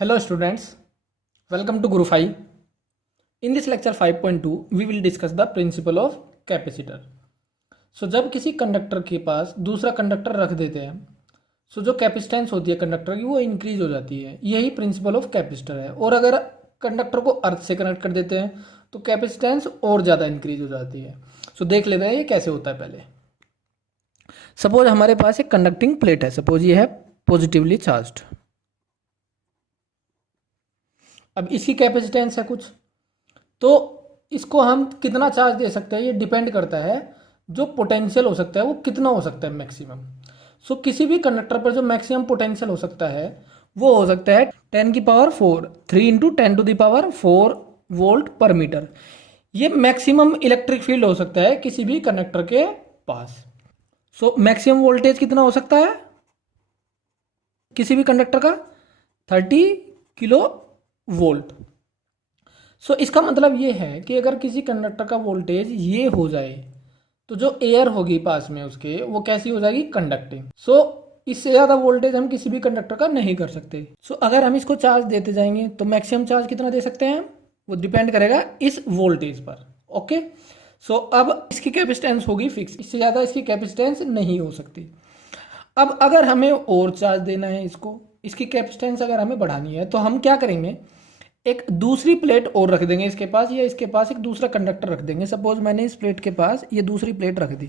Hello students, welcome to Guru 5. In this lecture 5.2, we will discuss the principle of capacitor. So जब किसी conductor के पास दूसरा conductor रख देते हैं, सो जो कैपेसिटेंस होती है कंडक्टर की वो इंक्रीज हो जाती है। यही प्रिंसिपल ऑफ कैपेसिटर है। और अगर कंडक्टर को अर्थ से कनेक्ट कर देते हैं तो कैपेसिटेंस और ज़्यादा इंक्रीज हो जाती है। सो देख लेते हैं ये कैसे होता है। पहले सपोज हमारे पास एक कंडक्टिंग प्लेट है। सपोज ये है पॉजिटिवली चार्ज्ड। अब इसकी कैपेसिटेंस है कुछ, तो इसको हम कितना चार्ज दे सकते हैं ये डिपेंड करता है। जो पोटेंशियल हो सकता है वो कितना हो सकता है मैक्सिमम। सो किसी भी कंडक्टर पर जो मैक्सिमम पोटेंशियल हो सकता है वो हो सकता है 10⁴ 3 × 10⁴ वोल्ट पर मीटर। ये मैक्सिमम इलेक्ट्रिक फील्ड हो सकता है किसी भी कंडक्टर के पास। सो मैक्सिमम वोल्टेज कितना हो सकता है किसी भी कंडक्टर का? 30 kV। सो इसका मतलब ये है कि अगर किसी कंडक्टर का वोल्टेज ये हो जाए तो जो एयर होगी पास में उसके वो कैसी हो जाएगी? कंडक्टिंग। सो इससे ज़्यादा वोल्टेज हम किसी भी कंडक्टर का नहीं कर सकते। सो अगर हम इसको चार्ज देते जाएंगे तो मैक्सिमम चार्ज कितना दे सकते हैं? वो डिपेंड करेगा इस वोल्टेज पर। ओके, सो अब इसकी कैपेसिटेंस होगी फिक्स, इससे ज़्यादा इसकी कैपेसिटेंस नहीं हो सकती। अब अगर हमें और चार्ज देना है इसको, इसकी कैपेसिटेंस अगर हमें बढ़ानी है तो हम क्या करेंगे? एक दूसरी प्लेट और रख देंगे इसके पास, या इसके पास एक दूसरा कंडक्टर रख देंगे। सपोज मैंने इस प्लेट के पास ये दूसरी प्लेट रख दी,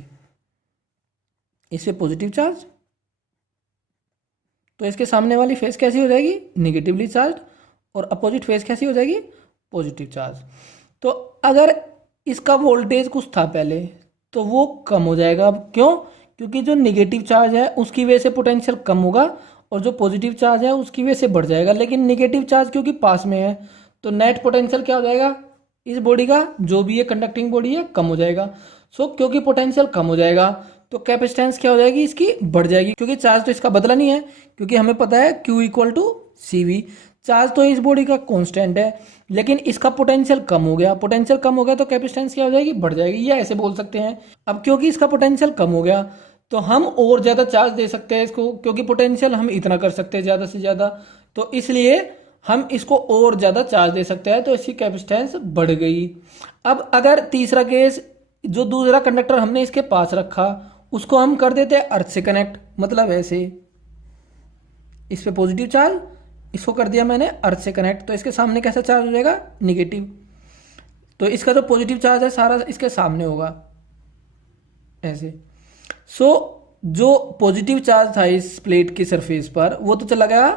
इस पे पॉजिटिव चार्ज, तो इसके सामने वाली फेस कैसी हो जाएगी? Negatively charge. और अपोजिट फेस कैसी हो जाएगी? Positive charge. तो अगर इसका वोल्टेज कुछ था पहले तो वो कम हो जाएगा। अब क्यों? क्योंकि जो निगेटिव चार्ज है उसकी वजह से पोटेंशियल कम होगा और जो पॉजिटिव चार्ज है उसकी वजह से बढ़ जाएगा। लेकिन निगेटिव चार्ज क्योंकि पास में है तो नेट पोटेंशियल क्या हो जाएगा? इस बॉडी का, जो भी ये कंडक्टिंग बॉडी है, कम हो जाएगा। सो क्योंकि पोटेंशियल कम हो जाएगा तो कैपेसिटेंस क्या हो जाएगी? इसकी बढ़ जाएगी, क्योंकि चार्ज तो इसका बदला नहीं है। क्योंकि हमें पता है Q = CV। चार्ज तो इस बॉडी का कांस्टेंट है, लेकिन इसका पोटेंशियल कम हो गया। पोटेंशियल कम हो गया तो कैपेसिटेंस क्या हो जाएगी? बढ़ जाएगी। या ऐसे बोल सकते हैं, अब क्योंकि इसका पोटेंशियल कम हो गया तो हम और ज़्यादा चार्ज दे सकते हैं इसको, क्योंकि पोटेंशियल हम इतना कर सकते हैं ज़्यादा से ज़्यादा, तो इसलिए हम इसको और ज़्यादा चार्ज दे सकते हैं, तो इसकी कैपेसिटेंस बढ़ गई। अब अगर तीसरा केस, जो दूसरा कंडक्टर हमने इसके पास रखा उसको हम कर देते हैं अर्थ से कनेक्ट, मतलब ऐसे इस पे पॉजिटिव चार्ज, इसको कर दिया मैंने अर्थ से कनेक्ट, तो इसके सामने कैसा चार्ज हो जाएगा? निगेटिव। तो इसका जो पॉजिटिव चार्ज है सारा इसके सामने होगा ऐसे। सो जो पॉजिटिव चार्ज था इस प्लेट की सरफेस पर वो तो चला गया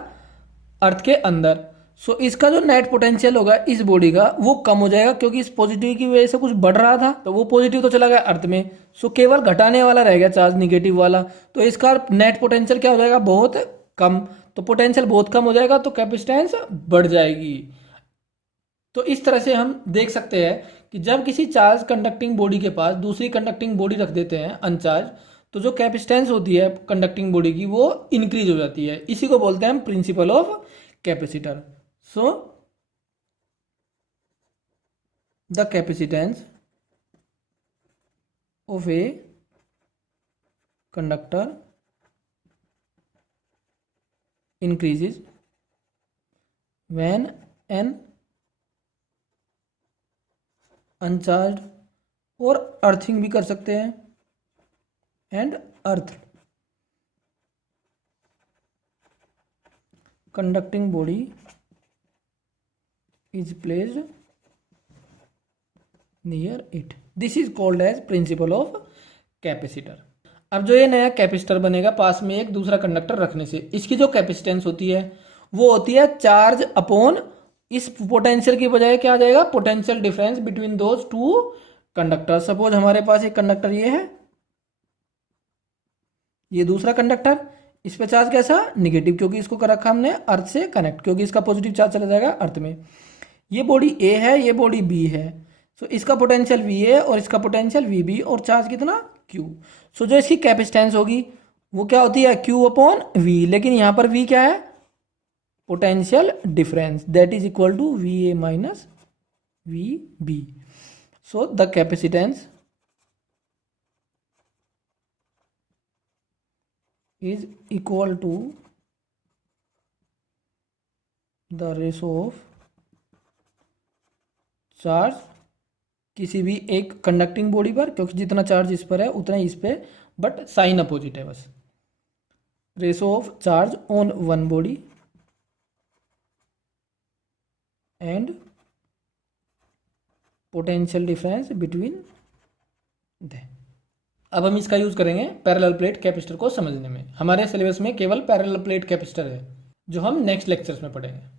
अर्थ के अंदर। सो इसका जो नेट पोटेंशियल होगा इस बॉडी का वो कम हो जाएगा, क्योंकि इस पॉजिटिव की वजह से कुछ बढ़ रहा था तो वो पॉजिटिव तो चला गया अर्थ में। सो केवल घटाने वाला रह गया चार्ज, निगेटिव वाला। तो इसका नेट पोटेंशियल क्या हो जाएगा? बहुत कम। तो पोटेंशियल बहुत कम हो जाएगा तो कैपेसिटेंस बढ़ जाएगी। तो इस तरह से हम देख सकते हैं कि जब किसी चार्ज कंडक्टिंग बॉडी के पास दूसरी कंडक्टिंग बॉडी रख देते हैं अनचार्ज, तो जो कैपेसिटेंस होती है कंडक्टिंग बॉडी की वो इंक्रीज हो जाती है। इसी को बोलते हैं हम principle of capacitor. So the capacitance of a conductor increases when an uncharged, और अर्थिंग भी कर सकते हैं, and earth conducting body is placed near it. This is called as principle of capacitor. अब जो ये नया कैपेसिटर बनेगा पास में एक दूसरा कंडक्टर रखने से, इसकी जो कैपेसिटेंस होती है वो होती है चार्ज अपॉन इस पोटेंशियल की बजाय क्या आ जाएगा? Potential difference between those two conductor. Suppose हमारे पास एक कंडक्टर ये है, ये दूसरा कंडक्टर, इस पे चार्ज कैसा? निगेटिव, क्योंकि इसको कर रखा हमने अर्थ से कनेक्ट, क्योंकि इसका पॉजिटिव चार्ज चला जाएगा अर्थ में। ये बॉडी ए है, ये बॉडी बी है। सो इसका पोटेंशियल वी है और इसका पोटेंशियल वी बी, और चार्ज कितना? क्यू। सो जो इसकी कैपेसिटेंस होगी वो क्या होती है? Q/V। लेकिन यहां पर V क्या है? Potential difference, that is equal to VA minus VB। So the capacitance is equal to the ratio of charge किसी भी एक कंडक्टिंग बॉडी पर, क्योंकि जितना चार्ज इस पर है उतना ही इस पे, बट साइन अपोजिट है बस। Ratio of charge on one body and potential difference between the. अब हम इसका यूज करेंगे पैरेलल प्लेट कैपेसिटर को समझने में। हमारे सिलेबस में केवल पैरेलल प्लेट कैपेसिटर है जो हम नेक्स्ट लेक्चर्स में पढ़ेंगे।